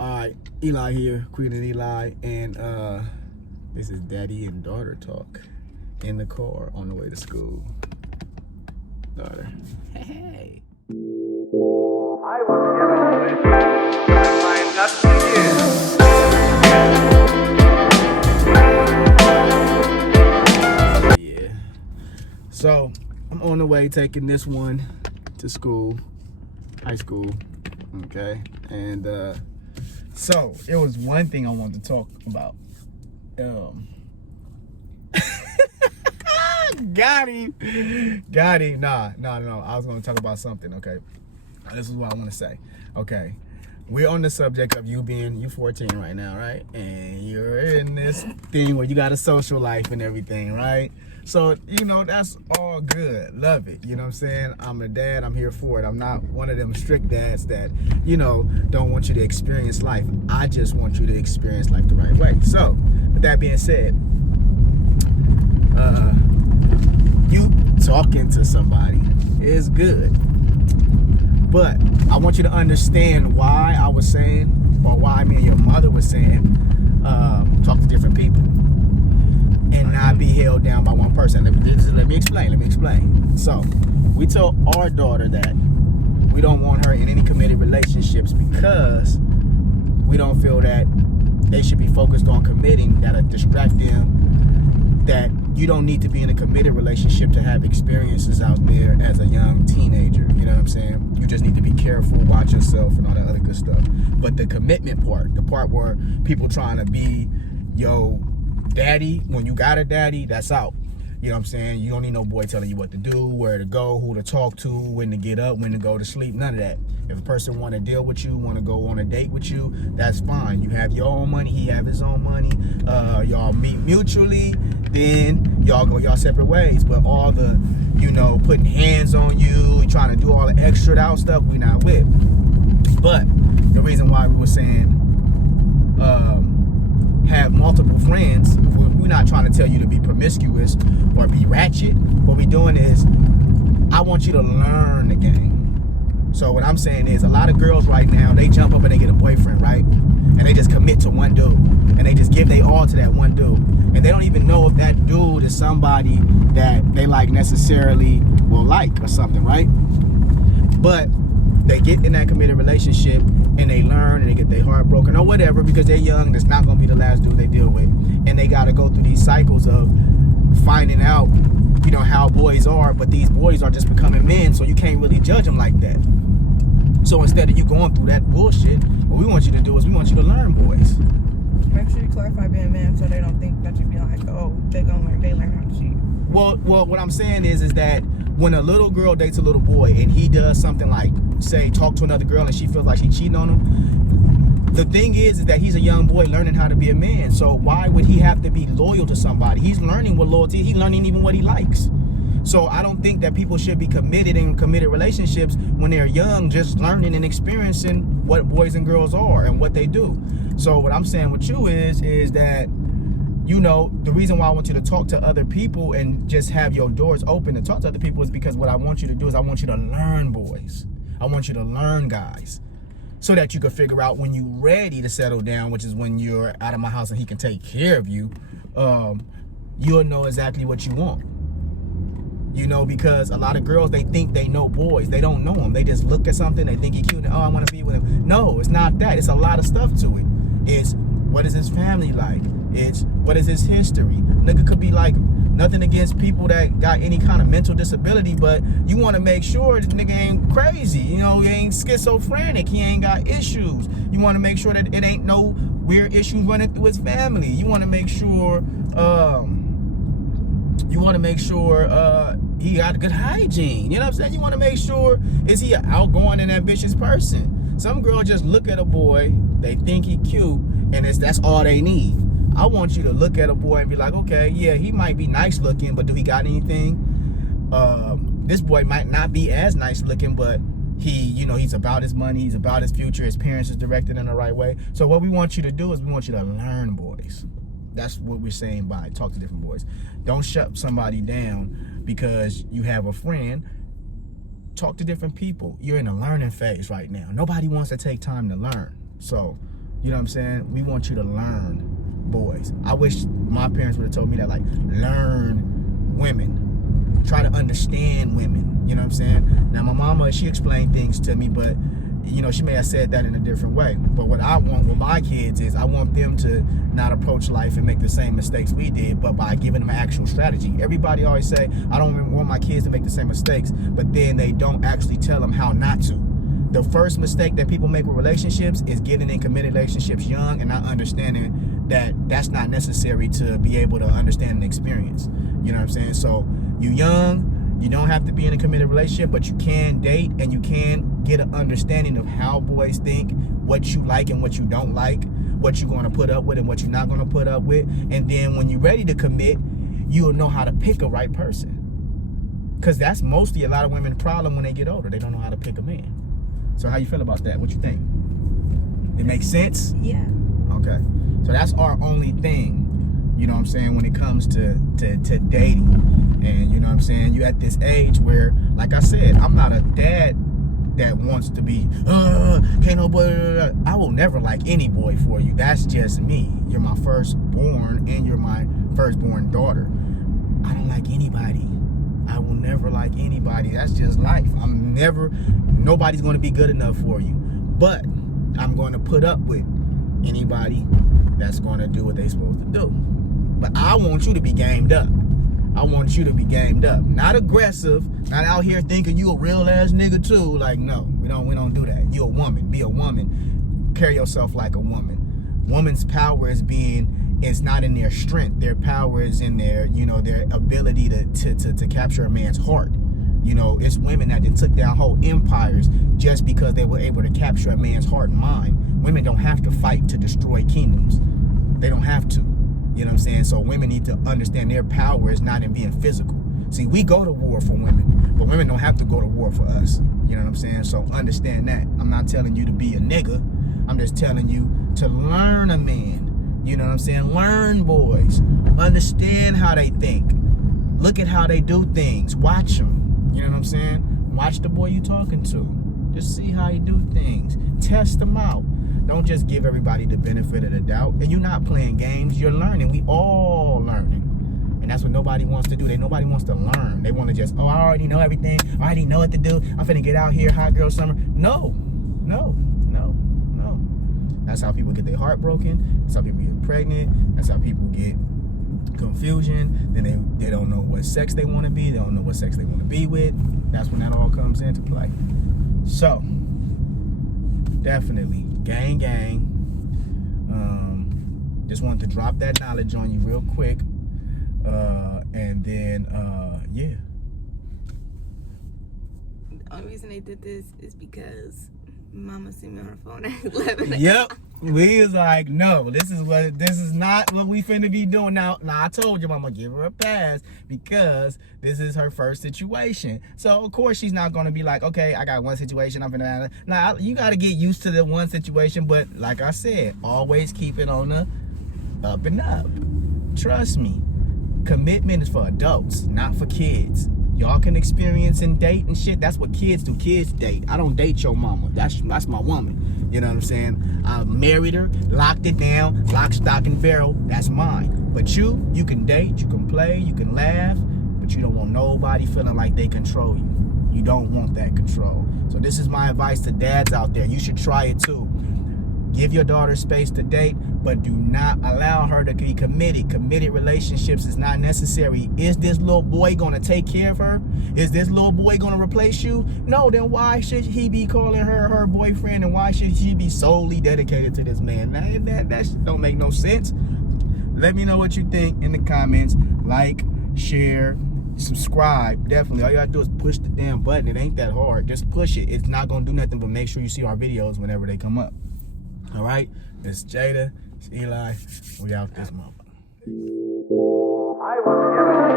Alright, Eli here, Queen and Eli, and this is daddy and daughter talk in the car on the way to school. Daughter. Hey. I was given this and find nothing here. Yeah. So, I'm on the way taking this one to school, high school, okay? And so it was one thing I wanted to talk about. Got him. Nah. I was gonna talk about something, okay? This is what I want to say. Okay. We're on the subject of you 14 right now, right? And you're in this thing where you got a social life and everything, right? So, that's all good. Love it. You know what I'm saying? I'm a dad. I'm here for it. I'm not one of them strict dads that, don't want you to experience life. I just want you to experience life the right way. So, with that being said, you talking to somebody is good. But I want you to understand why I was saying, or why me and your mother was saying, talk to different people and not be held down by one person. Let me explain. So, we told our daughter that we don't want her in any committed relationships because we don't feel that they should be focused on committing, that'll distract them, that you don't need to be in a committed relationship to have experiences out there as a young teenager. You know what I'm saying? You just need to be careful, watch yourself, and all that other good stuff. But the commitment part, the part where people trying to be, daddy, when you got a daddy, that's out. You know what I'm saying? You don't need no boy telling you what to do, where to go, who to talk to, when to get up, when to go to sleep, none of that. If a person want to deal with you, want to go on a date with you, that's fine. You have your own money, he have his own money. Y'all meet mutually, then y'all go y'all separate ways. But all the, putting hands on you, trying to do all the extra out stuff, we not with. But the reason why we were saying have multiple friends, we're not trying to tell you to be promiscuous or be ratchet. What we're doing is, I want you to learn the game. So what I'm saying is, a lot of girls right now, they jump up and they get a boyfriend, right? And they just commit to one dude. And they just give their all to that one dude. And they don't even know if that dude is somebody that they necessarily will like or something, right? But they get in that committed relationship and they learn and they get their heart broken or whatever because they're young. That's not going to be the last dude they deal with. And they got to go through these cycles of finding out, how boys are. But these boys are just becoming men, so you can't really judge them like that. So instead of you going through that bullshit, what we want you to do is we want you to learn, boys. Make sure you clarify being a man so they don't think that you be like, oh, they learn how to cheat. Well, what I'm saying is that when a little girl dates a little boy and he does something like, say, talk to another girl and she feels like she's cheating on him, the thing is that he's a young boy learning how to be a man. So why would he have to be loyal to somebody? He's learning what loyalty, he's learning even what he likes. So I don't think that people should be committed in committed relationships when they're young, just learning and experiencing what boys and girls are and what they do. So what I'm saying with you is that, the reason why I want you to talk to other people and just have your doors open to talk to other people is because what I want you to do is I want you to learn boys. I want you to learn guys so that you can figure out when you're ready to settle down, which is when you're out of my house and he can take care of you, you'll know exactly what you want. Because a lot of girls, they think they know boys. They don't know them. They just look at something, they think he's cute, and, I want to be with him. No, it's not that. It's a lot of stuff to it. It's, what is his family like? It's, what is his history? Nigga could be like, nothing against people that got any kind of mental disability, but you want to make sure this nigga ain't crazy. He ain't schizophrenic. He ain't got issues. You want to make sure that it ain't no weird issues running through his family. You want to make sure, he got good hygiene. You know what I'm saying? You want to make sure, is he an outgoing and ambitious person? Some girls just look at a boy, they think he cute, and that's all they need. I want you to look at a boy and be like, okay, yeah, he might be nice looking, but do he got anything? This boy might not be as nice looking, but he's about his money, he's about his future, his parents is directed in the right way. So what we want you to do is we want you to learn boys. That's what we're saying by talk to different boys. Don't shut somebody down because you have a friend. Talk to different people. You're in a learning phase right now. Nobody wants to take time to learn. So You know what I'm saying? We want you to learn boys. I wish my parents would have told me that, like, learn women. Try to understand women. You know what I'm saying? Now, my mama, she explained things to me, but, you know, she may have said that in a different way. But what I want with my kids is I want them to not approach life and make the same mistakes we did, but by giving them an actual strategy. Everybody always say, I don't want my kids to make the same mistakes, but then they don't actually tell them how not to. The first mistake that people make with relationships is getting in committed relationships young and not understanding that that's not necessary to be able to understand and experience. You know what I'm saying? So you young, you don't have to be in a committed relationship, but you can date and you can get an understanding of how boys think, what you like and what you don't like, what you're going to put up with and what you're not going to put up with. And then when you're ready to commit, you'll know how to pick a right person. Because that's mostly a lot of women's problem when they get older. They don't know how to pick a man. So how you feel about that? What you think? It makes sense? Yeah. Okay. So that's our only thing, you know what I'm saying, when it comes to dating. And you know what I'm saying, you at this age where, like I said, I'm not a dad that wants to be, can't no boy, I will never like any boy for you. That's just me. You're my firstborn and you're my firstborn daughter. I don't like anybody. I will never like anybody. That's just life. Nobody's going to be good enough for you. But I'm going to put up with anybody that's going to do what they're supposed to do. But I want you to be gamed up. I want you to be gamed up. Not aggressive, not out here thinking you a real ass nigga too. Like, no, we don't do that. You a woman. Be a woman. Carry yourself like a woman. Woman's power is not in their strength. Their power is in their, you know, their ability to capture a man's heart. You know, it's women that took down whole empires just because they were able to capture a man's heart and mind. Women don't have to fight to destroy kingdoms. They don't have to. You know what I'm saying? So women need to understand their power is not in being physical. See, we go to war for women, but women don't have to go to war for us. You know what I'm saying? So understand that. I'm not telling you to be a nigga. I'm just telling you to learn a man. You know what I'm saying? Learn boys. Understand how they think. Look at how they do things. Watch them. You know what I'm saying? Watch the boy you talking to. Just see how he do things. Test them out. Don't just give everybody the benefit of the doubt. And you're not playing games. You're learning. We all learning. And that's what nobody wants to do. Nobody wants to learn. They want to just, I already know everything. I already know what to do. I'm finna get out here, hot girl summer. No. That's how people get their heart broken. That's how people get pregnant. That's how people get confusion. Then they don't know what sex they want to be. They don't know what sex they want to be with. That's when that all comes into play. So, definitely, gang. Just wanted to drop that knowledge on you real quick. And then, yeah. The only reason they did this is because Mama seen me on the phone at 11. Yep. We was like, no, this is not what we finna be doing. Now I told you, Mama, give her a pass because this is her first situation. So of course she's not gonna be like, okay, I got one situation, I'm finna. Now you gotta get used to the one situation, but like I said, always keep it on the up and up. Trust me, commitment is for adults, not for kids. Y'all can experience and date and shit. That's what kids do. Kids date. I don't date your mama. That's my woman. You know what I'm saying? I married her, locked it down, lock, stock, and barrel. That's mine. But you can date, you can play, you can laugh, but you don't want nobody feeling like they control you. You don't want that control. So this is my advice to dads out there. You should try it too. Give your daughter space to date, but do not allow her to be committed. Committed relationships is not necessary. Is this little boy going to take care of her? Is this little boy going to replace you? No, then why should he be calling her boyfriend, and why should she be solely dedicated to this man? That don't make no sense. Let me know what you think in the comments. Like, share, subscribe. Definitely. All you gotta do is push the damn button. It ain't that hard. Just push it. It's not going to do nothing but make sure you see our videos whenever they come up. All right, it's Jada, it's Eli. We out this motherfucker. I was given